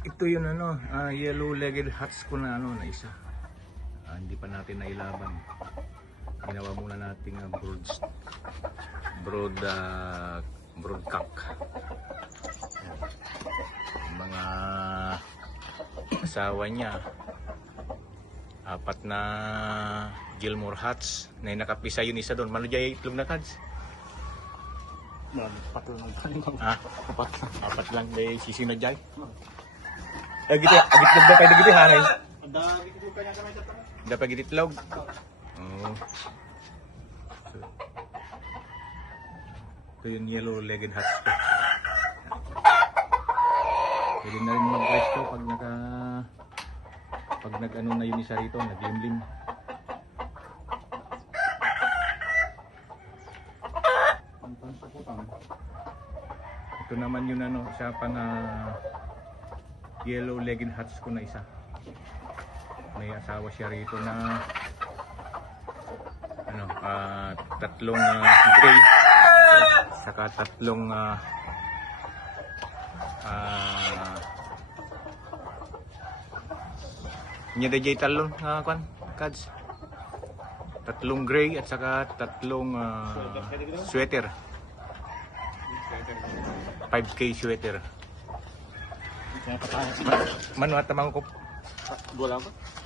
Ito yung ano, yellow-legged hats ko na ano na isa. Hindi pa natin nailaban. Ginawa muna nating broadcock. Mga asawa niya, 4 na Gilmore hats na nakapisa yun isa doon. Mano dyan itlog na kads? Apat lang. Apat lang dahil sisinag dyan. Agit na pa dito hanay. Dapat itlog. Oh. Ito yung yellow-legged hats ko. Pwede na rin mag-resto pag nag-ano na yun isa rito, naglimlim. Ito naman yun ano, siya pang yellow-legged hats ko na isa. May asawa siya rito na ano, 3 gray saka 3 nya DJ talon kwan kads 3 gray at saka 3 sweater 5K sweater. Mano at tamang ko Dua lang.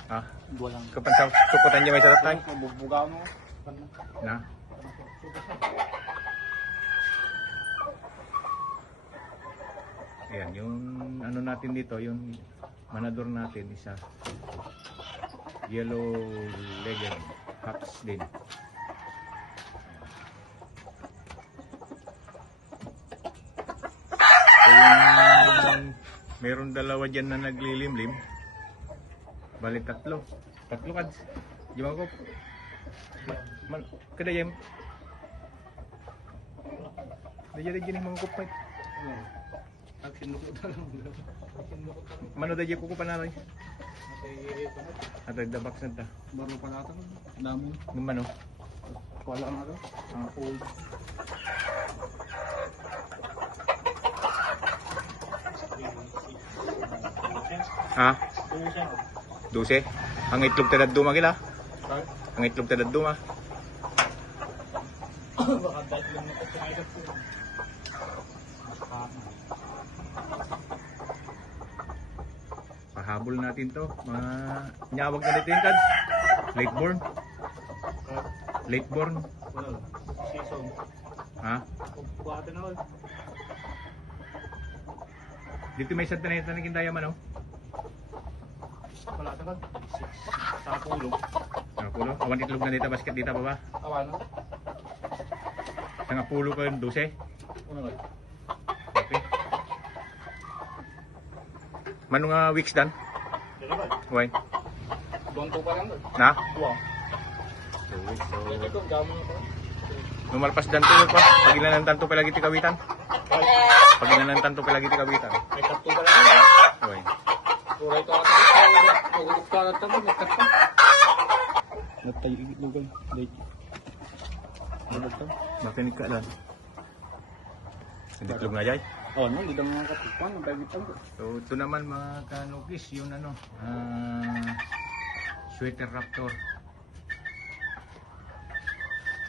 ha Dua lang. kapan sa sukutan niya may sarap tayo Bubugaw mo. na. Ayan, yung ano natin dito, yung manador natin isa yellow-legged hats din. So yung meron dalawa dyan na naglilimlim, bali 3 kads. Di ba ko? Kada yan. Daya dyan yung mga kupay. Mano daya ko pa na rin. At nagdabak na ta. Baru pa natin. Dami. Yung mano? Wala nga daw. Old. Ha? 12? Ang itlog tadad duma gila? Ang itlog tadad duma? Pahabol natin to. Mga nyawag na dito yung kads. Late born. Late born. Season. Ha? Kuwate na all. Dito may santa na ito na kindaya man oh. Wala ka ba? Sa pulo. Pulo? Awan itlog na dito basket dito pa ba? Awan. Sa pulo ko yung 12. Ano ba? Okay. Mano nga weeks dan? Dili ba? Why? Doon to pa lang doon. Na? Wow. 2 weeks. So, Ito kung gamon ko. numalpas dan to pa. Pag ilan ng tanto palagi ti kawitan. Pag ilan ng tanto palagi ti kawitan. May kapto pa lang. Why? Kuray ka ata. Magulog ka ata mo. Nagkat pa. Nagtayo ilugan. Late. Makinig ka lang. Hindi itlog na jay. Oh, no, hindi daw mga katupan. Mabagit lang. So ito naman mga kanukis, yun ano, sweater raptor.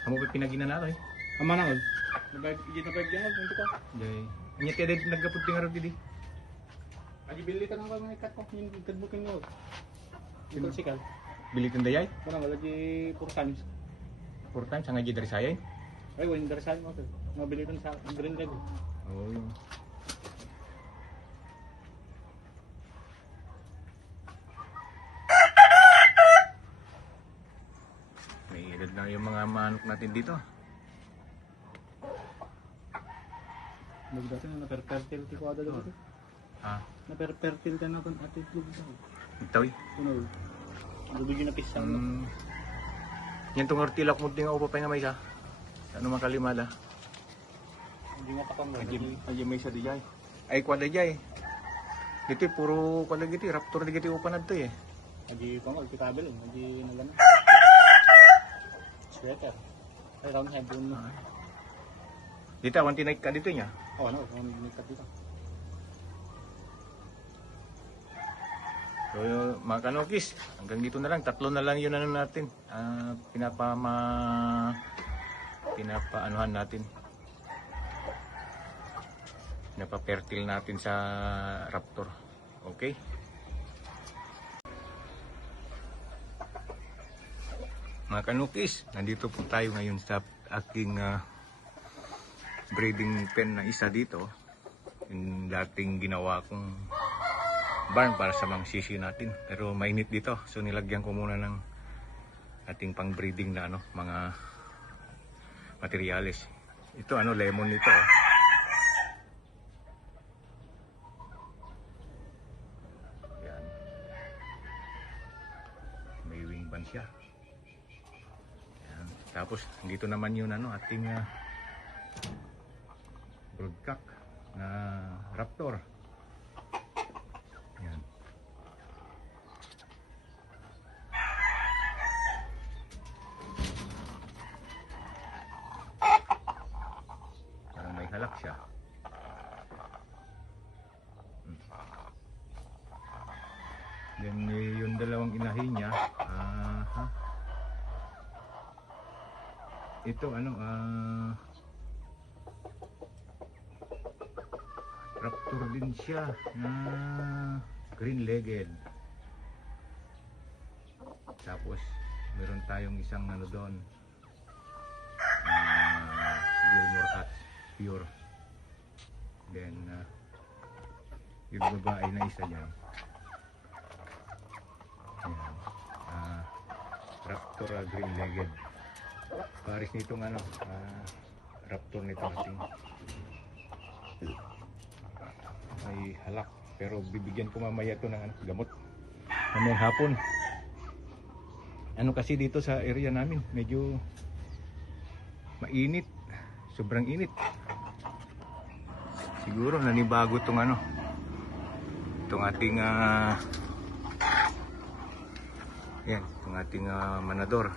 Kamu pa pinagina na ito eh. Ama na all. Hindi na bagyan all. Hindi ka. Jay. Nya tiada nagkaputing nga rin didi. Adi bili ka ng mga ikat ko. Yung kadbukin mo. Ito sikal. Bilitin da jay. Parang wala di 4 times. 4 times ang dari saya. Ay, wala interesan mo. Mabili ito sa green leg. Oh, yun. May edad na yung mga manok natin dito. Magdati na naperpertil ko ada dito. Ha? Naperpertil ka na kung ati itlog sa. Ito eh. Ano? Bibigyan na pisang mo. Yan itong artilak mo din ako pa nga may isa. Ano makalimala? Hindi nga takang mo. Aja may isa di jay. Ay kwada jay. Dito puro kwada gitu raptor di gitu upan adto eh. Adi pa mo, ikabel. Adi nalan. Sweater. Ay, round head doon na. Dito awan tinaik ka dito nya. Oh, ano? Kung nagnikat dito. So mga kanukis, hanggang dito na lang. 3 na lang yun ano natin. Pinapaanuhan natin. Pinapafertile natin sa Raptor. Okay? Mga kanukis, nandito po tayo ngayon sa aking breeding pen na isa dito. Yung dating ginawa kong barn para sa mga sisi natin, pero mainit dito, so nilagyan ko muna ng ating pang breeding na mga materyales. Ito lemon nito yan, may wing band siya yan. Tapos dito naman yun ating broodcock na Raptor. Yan. Parang may halak siya. Then yung dalawang inahin niya, ito Raptor din siya na green-legged. Tapos meron tayong isang doon, Gilmore Hats pure. Then yung babae na isa dyan, ayan, Raptor green-legged. Paris nitong Raptor nito ating may halak, pero bibigyan ko mamaya ito ng gamot mamayang hapon. Kasi dito sa area namin medyo mainit, sobrang init. Siguro nanibago itong itong ating yan, itong ating manador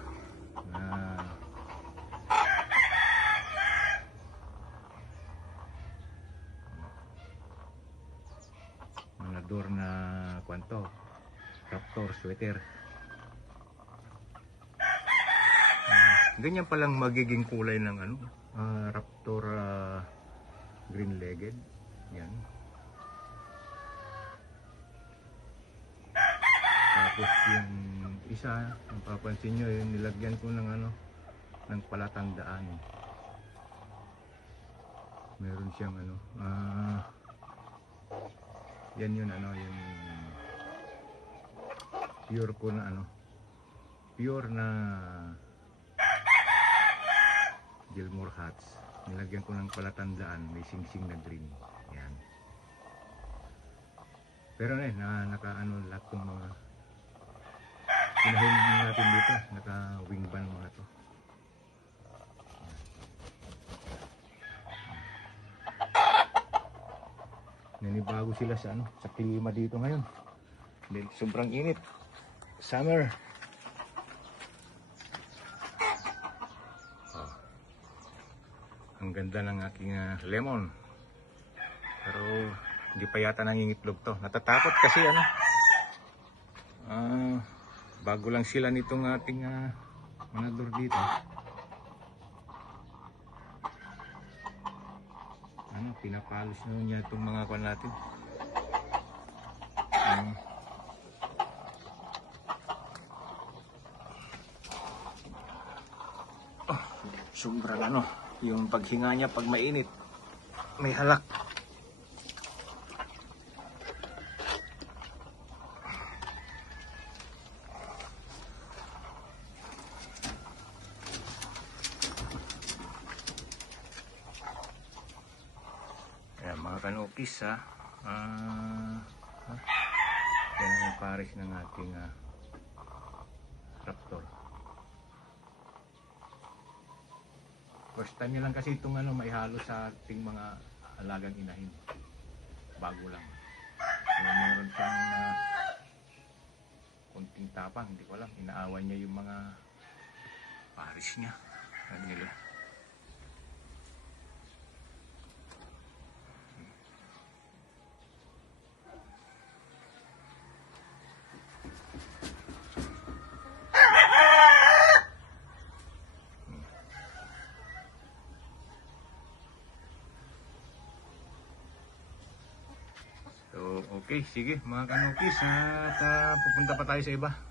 na kwanto, Raptor sweater. Ganyan palang magiging kulay ng Raptor green-legged. Yan. Tapos yung isa, mapapansin nyo, yung nilagyan ko ng ng palatandaan. Meron siyang yan yun yung pure ko na pure na Gilmore Hats. Nilagyan ko ng palatandaan, may sing-sing na green. Yan. Pero naka lahat ng mga pinahil natin dito, naka wing band mga to. Nanibago sila sa sa klima dito ngayon. Dahil sobrang init. Summer. Ang ganda ng aking lemon. Pero hindi pa yata nangingitlog to. Natatakot kasi bago lang sila nitong ating manador dito. Pinapalos na niya itong mga kwan natin. Sobrang yung paghinga niya pag mainit, may halak. Ayan mga kanukis yan ang pares ng ating Raptor. First time niya lang kasi itong maihalo sa ating mga alagang inahin. Bago lang. Meron siyang konting tapang, hindi ko alam. Inaawan niya yung mga pares niya. Nila. Okay, sige mga kanukis at pupunta pa tayo sa iba.